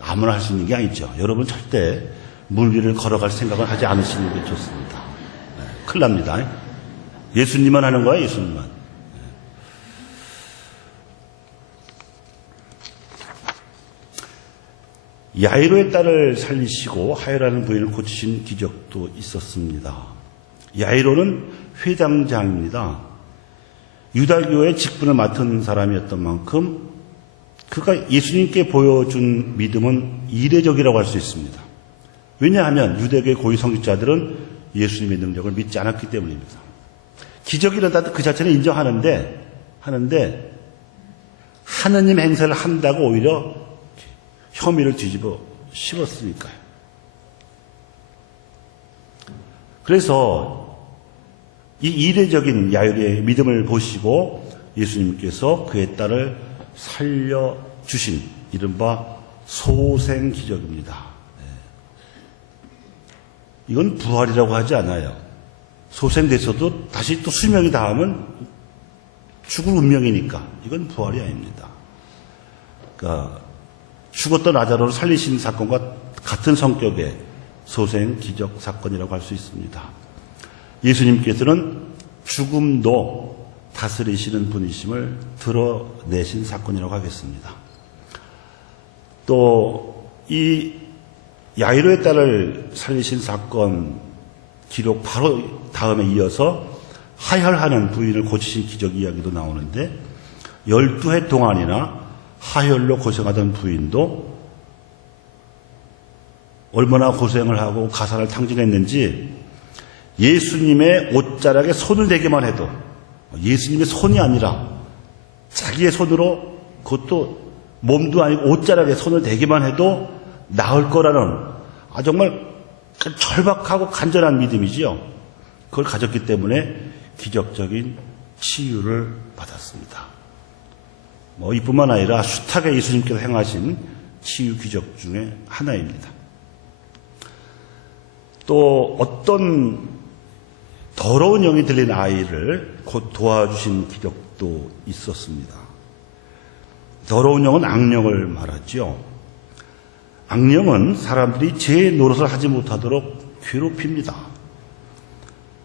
아무나 할 수 있는 게 아니죠. 여러분 절대 물 위를 걸어갈 생각을 하지 않으시는 게 좋습니다. 큰일 납니다. 예수님만 하는 거야, 예수님만. 야이로의 딸을 살리시고 하혈하는 부인을 고치신 기적도 있었습니다. 야이로는 회당장입니다. 유다교의 직분을 맡은 사람이었던 만큼 그가 예수님께 보여준 믿음은 이례적이라고 할 수 있습니다. 왜냐하면 유대교의 고위 성직자들은 예수님의 능력을 믿지 않았기 때문입니다. 기적이 일어나도 그 자체는 인정하는데 하느님 행사를 한다고 오히려 혐의를 뒤집어 씌웠으니까요. 그래서 이 이례적인 야이로의 믿음을 보시고 예수님께서 그의 딸을 살려주신 이른바 소생기적입니다. 이건 부활이라고 하지 않아요. 소생돼서도 다시 또 수명이 닿으면 죽을 운명이니까 이건 부활이 아닙니다. 그러니까 죽었던 라자로를 살리신 사건과 같은 성격의 소생 기적 사건이라고 할 수 있습니다. 예수님께서는 죽음도 다스리시는 분이심을 드러내신 사건이라고 하겠습니다. 또 이 야이로의 딸을 살리신 사건 기록 바로 다음에 이어서 하혈하는 부인을 고치신 기적 이야기도 나오는데 12해 동안이나 하혈로 고생하던 부인도 얼마나 고생을 하고 가사를 탕진했는지 예수님의 옷자락에 손을 대기만 해도 예수님의 손이 아니라 자기의 손으로 그것도 몸도 아니고 옷자락에 손을 대기만 해도 나을 거라는 정말 절박하고 간절한 믿음이지요. 그걸 가졌기 때문에 기적적인 치유를 받았습니다. 이뿐만 아니라 숱하게 예수님께서 행하신 치유 기적 중에 하나입니다. 또 어떤 더러운 영이 들린 아이를 곧 도와주신 기적도 있었습니다. 더러운 영은 악령을 말하죠. 악령은 사람들이 제 노릇을 하지 못하도록 괴롭힙니다.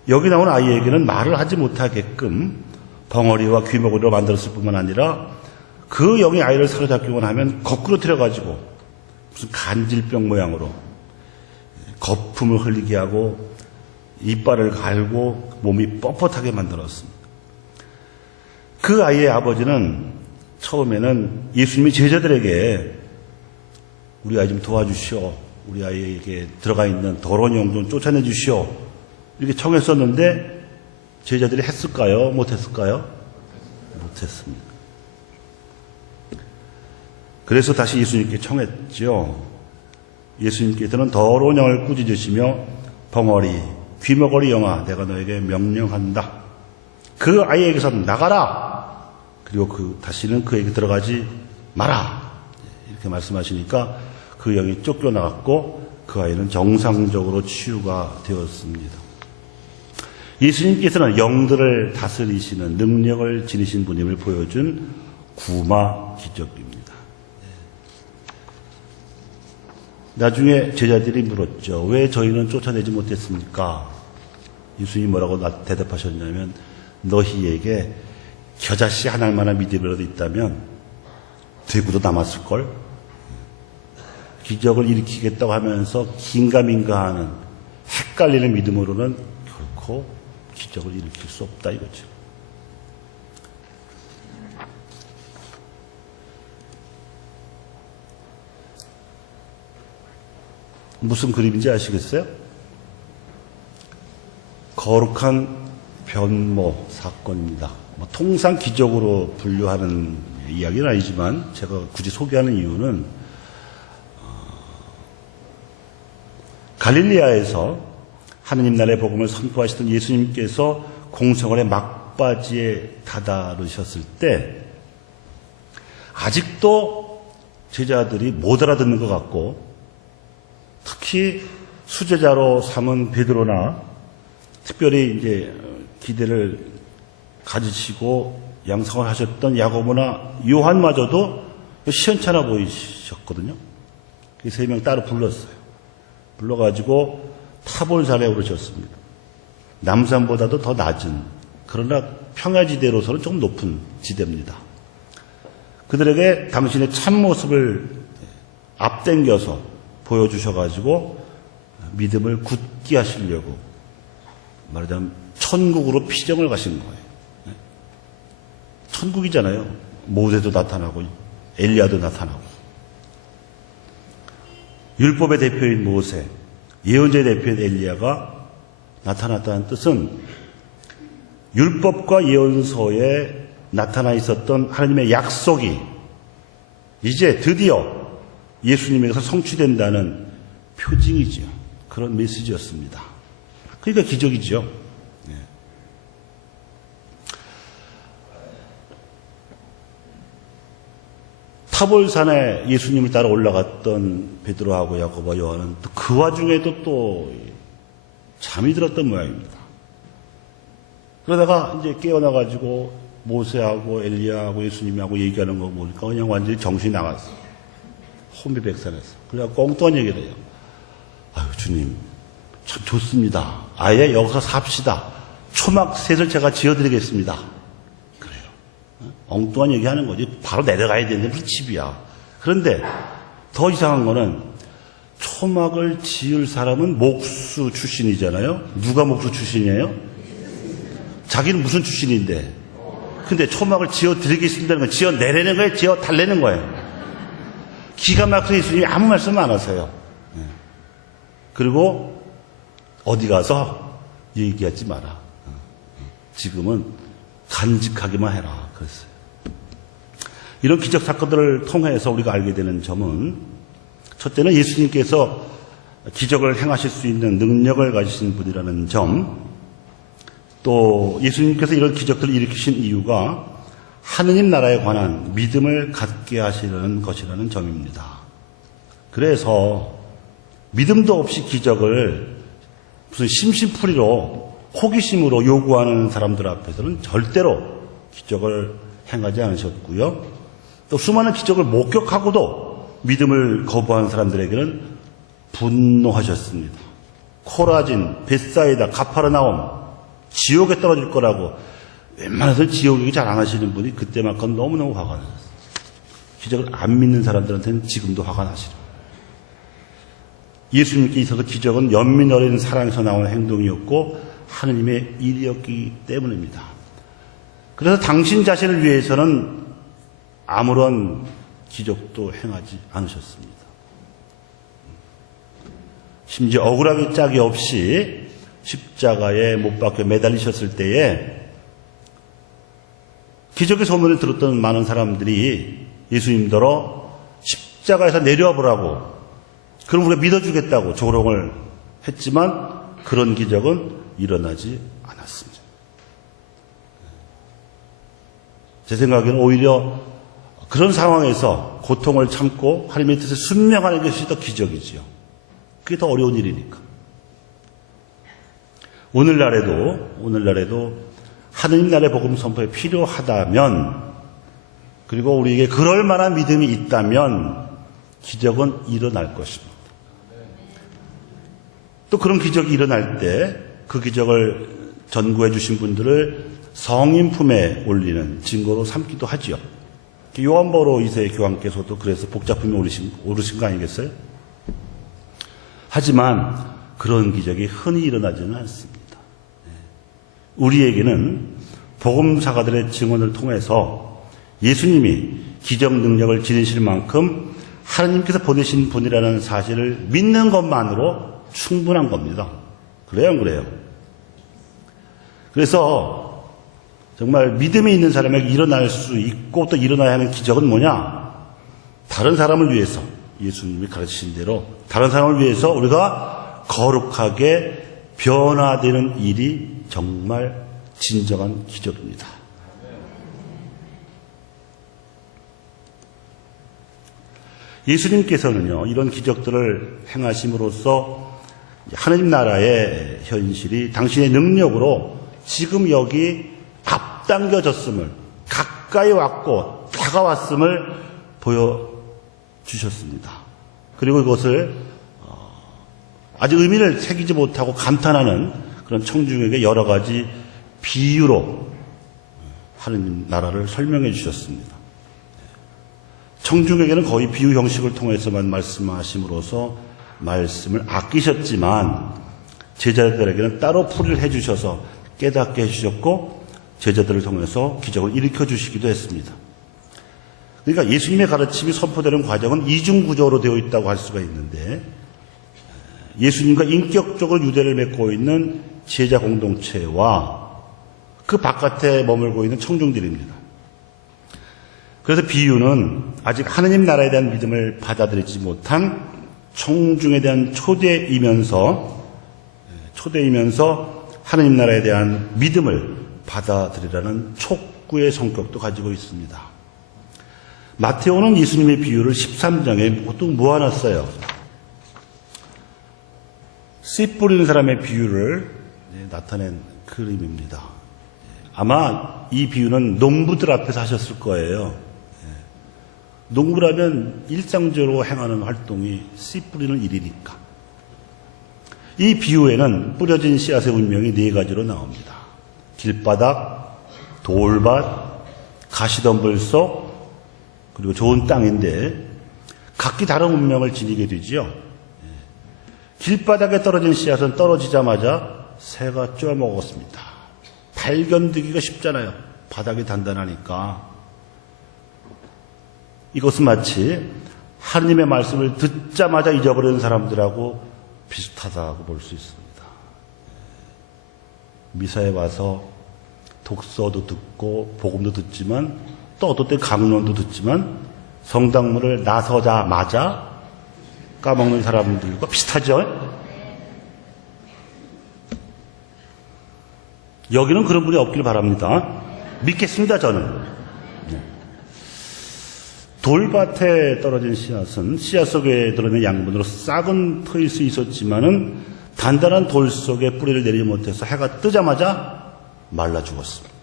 여기 나온 아이에게는 말을 하지 못하게끔 벙어리와 귀머거리로 만들었을 뿐만 아니라 그 영이 아이를 사로잡기만 하면 거꾸로 틀어가지고 무슨 간질병 모양으로 거품을 흘리게 하고 이빨을 갈고 몸이 뻣뻣하게 만들었습니다. 그 아이의 아버지는 처음에는 예수님이 제자들에게 우리 아이 좀 도와주시오. 우리 아이에게 들어가 있는 더러운 영 좀 쫓아내 주시오. 이렇게 청했었는데 제자들이 했을까요? 못했을까요? 못했습니다. 그래서 다시 예수님께 청했죠. 예수님께서는 더러운 영을 꾸짖으시며 벙어리, 귀머거리 영아 내가 너에게 명령한다. 그 아이에게서 나가라. 그리고 다시는 그에게 들어가지 마라. 이렇게 말씀하시니까 그 영이 쫓겨나갔고 그 아이는 정상적으로 치유가 되었습니다. 예수님께서는 영들을 다스리시는 능력을 지니신 분임을 보여준 구마 기적입니다. 나중에 제자들이 물었죠. 왜 저희는 쫓아내지 못했습니까? 예수님이 뭐라고 대답하셨냐면 너희에게 겨자씨 하나만한 믿음이라도 있다면 되고도 남았을걸? 기적을 일으키겠다고 하면서 긴가민가하는 헷갈리는 믿음으로는 결코 기적을 일으킬 수 없다 이거죠. 무슨 그림인지 아시겠어요? 거룩한 변모 사건입니다. 통상 기적으로 분류하는 이야기는 아니지만 제가 굳이 소개하는 이유는 갈릴리아에서 하느님 나라의 복음을 선포하시던 예수님께서 공생활의 막바지에 다다르셨을 때 아직도 제자들이 못 알아듣는 것 같고 특히 수제자로 삼은 베드로나 특별히 이제 기대를 가지시고 양성을 하셨던 야고보나 요한마저도 시원찮아 보이셨거든요. 세 명 따로 불렀어요. 불러가지고 타볼산에 오르셨습니다. 남산보다도 더 낮은 그러나 평야지대로서는 조금 높은 지대입니다. 그들에게 당신의 참모습을 앞당겨서 보여주셔가지고 믿음을 굳게 하시려고 말하자면 천국으로 피정을 가신 거예요. 천국이잖아요. 모세도 나타나고 엘리야도 나타나고 율법의 대표인 모세, 예언자의 대표인 엘리야가 나타났다는 뜻은 율법과 예언서에 나타나 있었던 하나님의 약속이 이제 드디어 예수님에게서 성취된다는 표징이죠. 그런 메시지였습니다. 그러니까 기적이죠. 타볼산에 예수님을 따라 올라갔던 베드로하고 야고보와 요한은 또 그 와중에도 또 잠이 들었던 모양입니다. 그러다가 이제 깨어나가지고 모세하고 엘리야하고 예수님하고 얘기하는 거 보니까 그냥 완전히 정신이 나갔어요. 혼비백산에서. 그래갖고 엉뚱한 얘기를 해요. 아유, 주님, 참 좋습니다. 아예 여기서 삽시다. 초막셋을 제가 지어드리겠습니다. 그래요. 엉뚱한 얘기 하는 거지. 바로 내려가야 되는데 무슨 집이야. 그런데 더 이상한 거는 초막을 지을 사람은 목수 출신이잖아요. 누가 목수 출신이에요? 자기는 무슨 출신인데. 근데 초막을 지어드리겠습니다는 건 지어내려는 거예요? 지어달라는 거예요? 기가 막히게 예수님이 아무 말씀 안 하세요. 그리고 어디 가서 얘기하지 마라. 지금은 간직하기만 해라. 그랬어요. 이런 기적 사건들을 통해서 우리가 알게 되는 점은 첫째는 예수님께서 기적을 행하실 수 있는 능력을 가지신 분이라는 점, 또 예수님께서 이런 기적들을 일으키신 이유가 하느님 나라에 관한 믿음을 갖게 하시는 것이라는 점입니다. 그래서 믿음도 없이 기적을 무슨 심심풀이로 호기심으로 요구하는 사람들 앞에서는 절대로 기적을 행하지 않으셨고요. 또 수많은 기적을 목격하고도 믿음을 거부한 사람들에게는 분노하셨습니다. 코라진, 벳사이다, 가파르나움, 지옥에 떨어질 거라고 웬만해서는 지옥 얘기 잘 안 하시는 분이 그때만큼 너무너무 화가 났어요. 기적을 안 믿는 사람들한테는 지금도 화가 나시죠. 예수님께 있어서 기적은 연민 어린 사랑에서 나오는 행동이었고 하느님의 일이었기 때문입니다. 그래서 당신 자신을 위해서는 아무런 기적도 행하지 않으셨습니다. 심지어 억울하기 짝이 없이 십자가에 못 박혀 매달리셨을 때에 기적의 소문을 들었던 많은 사람들이 예수님더러 십자가에서 내려와 보라고, 그럼 우리가 믿어주겠다고 조롱을 했지만 그런 기적은 일어나지 않았습니다. 제 생각에는 오히려 그런 상황에서 고통을 참고 하나님의 뜻에 순명하는 것이 더 기적이지요. 그게 더 어려운 일이니까. 오늘날에도 하느님 나라의 복음 선포에 필요하다면, 그리고 우리에게 그럴 만한 믿음이 있다면 기적은 일어날 것입니다. 또 그런 기적이 일어날 때 그 기적을 전구해 주신 분들을 성인 품에 올리는 증거로 삼기도 하지요. 요한보로 2세 교황께서도 그래서 복자품에 오르신 거 아니겠어요? 하지만 그런 기적이 흔히 일어나지는 않습니다. 우리에게는 복음사가들의 증언을 통해서 예수님이 기적 능력을 지니실 만큼 하나님께서 보내신 분이라는 사실을 믿는 것만으로 충분한 겁니다. 그래요, 안 그래요? 그래서 정말 믿음이 있는 사람에게 일어날 수 있고 또 일어나야 하는 기적은 뭐냐? 다른 사람을 위해서, 예수님이 가르치신 대로 다른 사람을 위해서 우리가 거룩하게 변화되는 일이 정말 진정한 기적입니다. 예수님께서는요, 이런 기적들을 행하심으로써 하나님 나라의 현실이 당신의 능력으로 지금 여기 앞당겨졌음을, 가까이 왔고 다가왔음을 보여주셨습니다. 그리고 이것을 아직 의미를 새기지 못하고 감탄하는 그런 청중에게 여러 가지 비유로 하나님 나라를 설명해 주셨습니다. 청중에게는 거의 비유 형식을 통해서만 말씀하심으로써 말씀을 아끼셨지만 제자들에게는 따로 풀이를 해주셔서 깨닫게 해주셨고 제자들을 통해서 기적을 일으켜 주시기도 했습니다. 그러니까 예수님의 가르침이 선포되는 과정은 이중구조로 되어 있다고 할 수가 있는데 예수님과 인격적으로 유대를 맺고 있는 제자 공동체와 그 바깥에 머물고 있는 청중들입니다. 그래서 비유는 아직 하나님 나라에 대한 믿음을 받아들이지 못한 청중에 대한 초대이면서 하나님 나라에 대한 믿음을 받아들이라는 촉구의 성격도 가지고 있습니다. 마테오는 예수님의 비유를 13장에 보통 모아놨어요. 씨 뿌리는 사람의 비유를 나타낸 그림입니다. 아마 이 비유는 농부들 앞에서 하셨을 거예요. 농부라면 일상적으로 행하는 활동이 씨 뿌리는 일이니까. 이 비유에는 뿌려진 씨앗의 운명이 4가지로 나옵니다. 길바닥, 돌밭, 가시덤불 속, 그리고 좋은 땅인데 각기 다른 운명을 지니게 되지요. 길바닥에 떨어진 씨앗은 떨어지자마자 새가 쪼아먹었습니다. 발견되기가 쉽잖아요. 바닥이 단단하니까. 이것은 마치 하나님의 말씀을 듣자마자 잊어버리는 사람들하고 비슷하다고 볼 수 있습니다. 미사에 와서 독서도 듣고 복음도 듣지만 또 어떨 때 강론도 듣지만 성당문을 나서자마자 까먹는 사람들과 비슷하죠? 여기는 그런 분이 없길 바랍니다. 믿겠습니다, 저는. 돌밭에 떨어진 씨앗은 씨앗 속에 들어있는 양분으로 싹은 트일 수 있었지만은 단단한 돌 속에 뿌리를 내리지 못해서 해가 뜨자마자 말라 죽었습니다.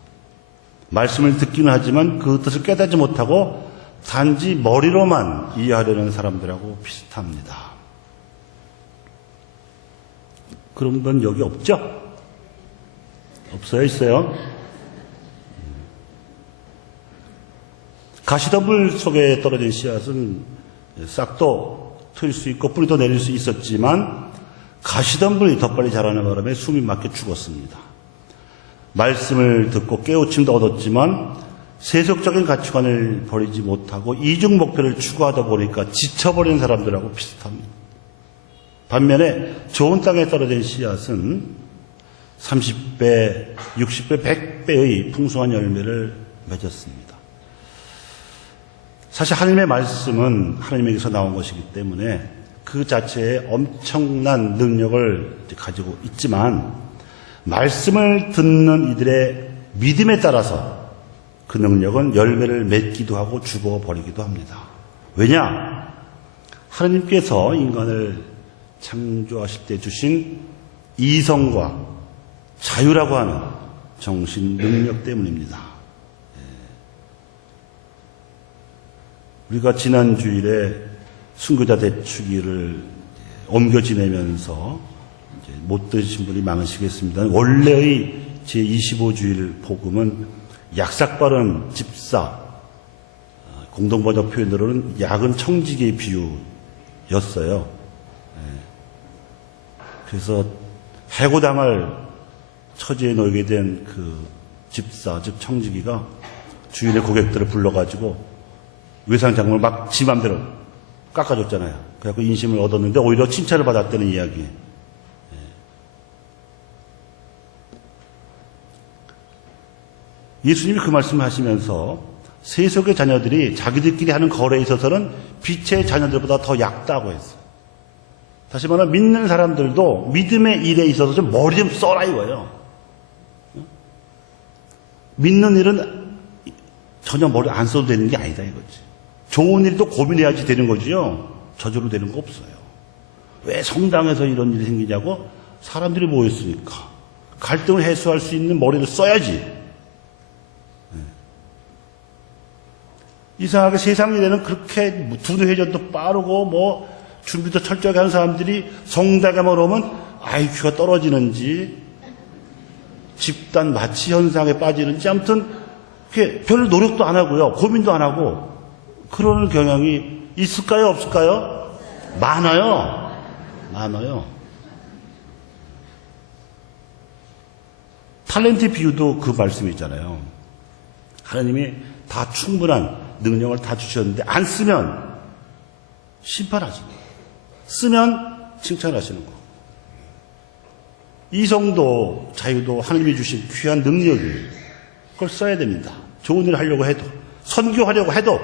말씀을 듣기는 하지만 그 뜻을 깨닫지 못하고 단지 머리로만 이해하려는 사람들하고 비슷합니다. 그런 분 여기 없죠? 없어요? 있어요? 가시덤불 속에 떨어진 씨앗은 싹도 트일 수 있고 뿌리도 내릴 수 있었지만 가시덤불이 더 빨리 자라는 바람에 숨이 막혀 죽었습니다. 말씀을 듣고 깨우침도 얻었지만 세속적인 가치관을 버리지 못하고 이중 목표를 추구하다 보니까 지쳐버린 사람들하고 비슷합니다. 반면에 좋은 땅에 떨어진 씨앗은 30배, 60배, 100배의 풍성한 열매를 맺었습니다. 사실 하나님의 말씀은 하나님에게서 나온 것이기 때문에 그 자체에 엄청난 능력을 가지고 있지만 말씀을 듣는 이들의 믿음에 따라서 그 능력은 열매를 맺기도 하고 죽어버리기도 합니다. 왜냐? 하나님께서 인간을 창조하실 때 주신 이성과 자유라고 하는 정신 능력 때문입니다. 우리가 지난 주일에 순교자 대축일을 옮겨 지내면서 못 들으신 분이 많으시겠습니다. 원래의 제25주일 복음은 약삭빠른 집사, 공동번역 표현으로는 야근 청지기의 비유였어요. 그래서 해고당할 처지에 놓이게 된 그 집사, 즉 청지기가 주인의 고객들을 불러가지고 외상장을 막 지 맘대로 깎아줬잖아요. 그래갖고 인심을 얻었는데 오히려 칭찬을 받았다는 이야기. 예수님이 그 말씀을 하시면서 세속의 자녀들이 자기들끼리 하는 거래에 있어서는 빛의 자녀들보다 더 얕다고 했어요. 다시 말하면 믿는 사람들도 믿음의 일에 있어서 좀 머리 좀 써라 이거예요. 믿는 일은 전혀 머리 안 써도 되는 게 아니다 이거지. 좋은 일도 고민해야지 되는 거지요. 저절로 되는 거 없어요. 왜 성당에서 이런 일이 생기냐고? 사람들이 모였으니까. 갈등을 해소할 수 있는 머리를 써야지. 이상하게 세상 일에는 그렇게 두뇌 회전도 빠르고 뭐 준비도 철저하게 하는 사람들이 성당에만 오면 IQ가 떨어지는지 집단 마취 현상에 빠지는지 아무튼 별 노력도 안 하고요. 고민도 안 하고 그런 경향이 있을까요? 없을까요? 많아요. 많아요. 탤런트 비유도 그 말씀이잖아요. 하나님이 다 충분한 능력을 다 주셨는데 안 쓰면 심판하시고 쓰면 칭찬하시는 거. 이성도 자유도 하나님이 주신 귀한 능력이에요. 그걸 써야 됩니다. 좋은 일을 하려고 해도 선교하려고 해도.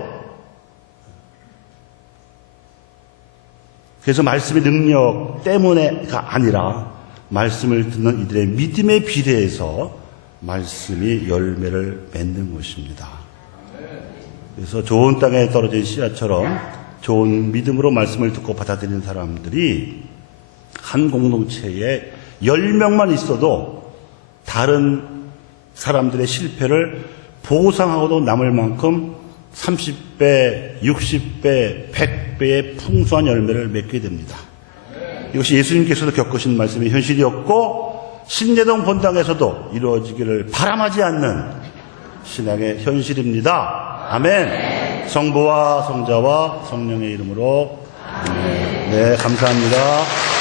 그래서 말씀의 능력 때문에가 아니라 말씀을 듣는 이들의 믿음에 비례해서 말씀이 열매를 맺는 것입니다. 그래서 좋은 땅에 떨어진 씨앗처럼 좋은 믿음으로 말씀을 듣고 받아들이는 사람들이 한 공동체에 10명만 있어도 다른 사람들의 실패를 보상하고도 남을 만큼 30배, 60배, 100배의 풍성한 열매를 맺게 됩니다. 이것이 예수님께서도 겪으신 말씀의 현실이었고 신내동 본당에서도 이루어지기를 바람하지 않는 신앙의 현실입니다. 아멘. 성부와 성자와 성령의 이름으로. 아멘. 네, 감사합니다.